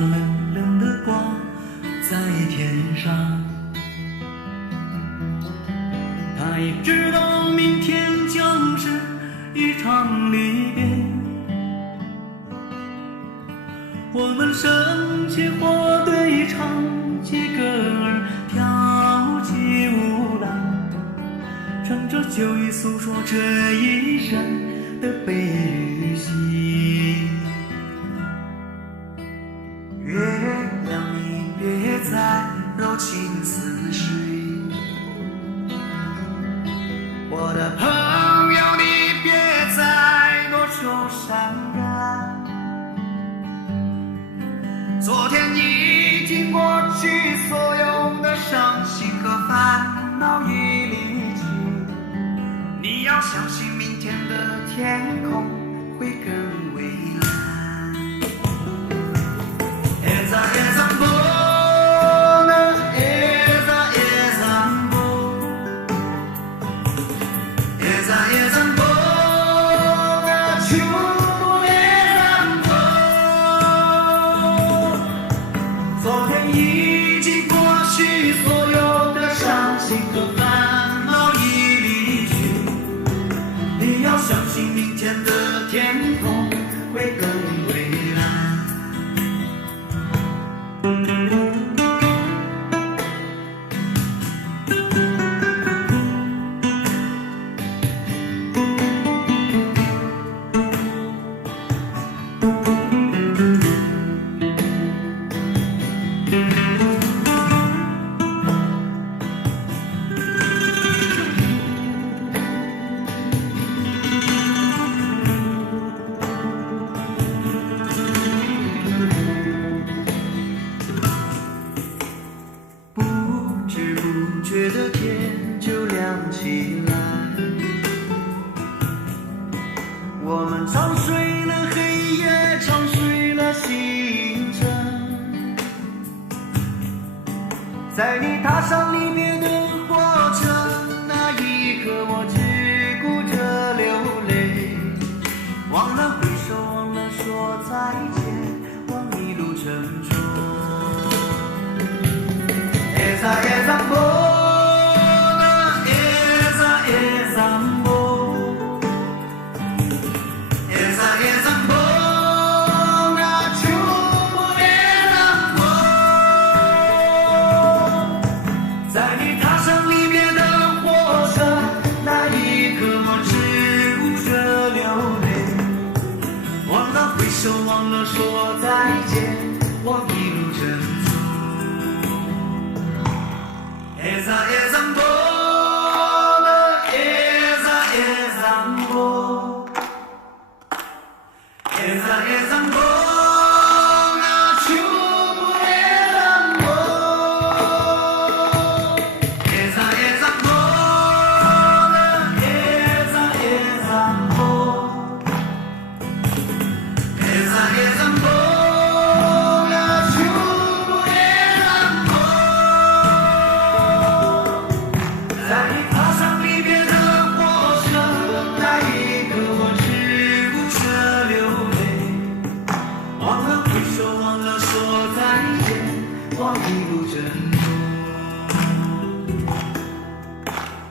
冷冷的光在天上。他也知道明天将是一场离别，我们升起火堆，唱起歌儿，跳起舞来，唱着旧忆，诉说这一生的悲与喜。月亮，你别再柔情似水，我的朋友，你别再多愁善感。昨天已经过去，所有的伤心和烦恼已离去。你要相信，明天的天空会更蔚蓝。Esa esa bona, esa esa bona, esa esa bona, chupo esa bona。昨天已经过去，所有的伤心和烦恼已离去。你要相信，明天的天空会更蔚蓝。觉得天就亮起来，我们唱睡了黑夜，唱睡了星辰，在你踏上离别的火车，那一刻我只顾着流泪，忘了挥手，忘了说再见，望一路沉重。Esa esa忘了说再见，望一路珍重。Esa esa bona, esa esa bona, esa esa bona, chupo esa bona, esa esa bona, esa esa bona。Esa esa bona, chupo esa bona。在你踏上离别的火车，那一刻我只顾着流泪，忘了挥手，忘了说再见，望一路珍重。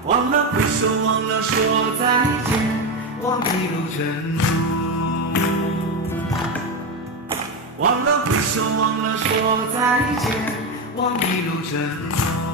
忘了挥手，忘了说再见，望一路珍重。忘了挥手，忘了说再见，望一路珍重。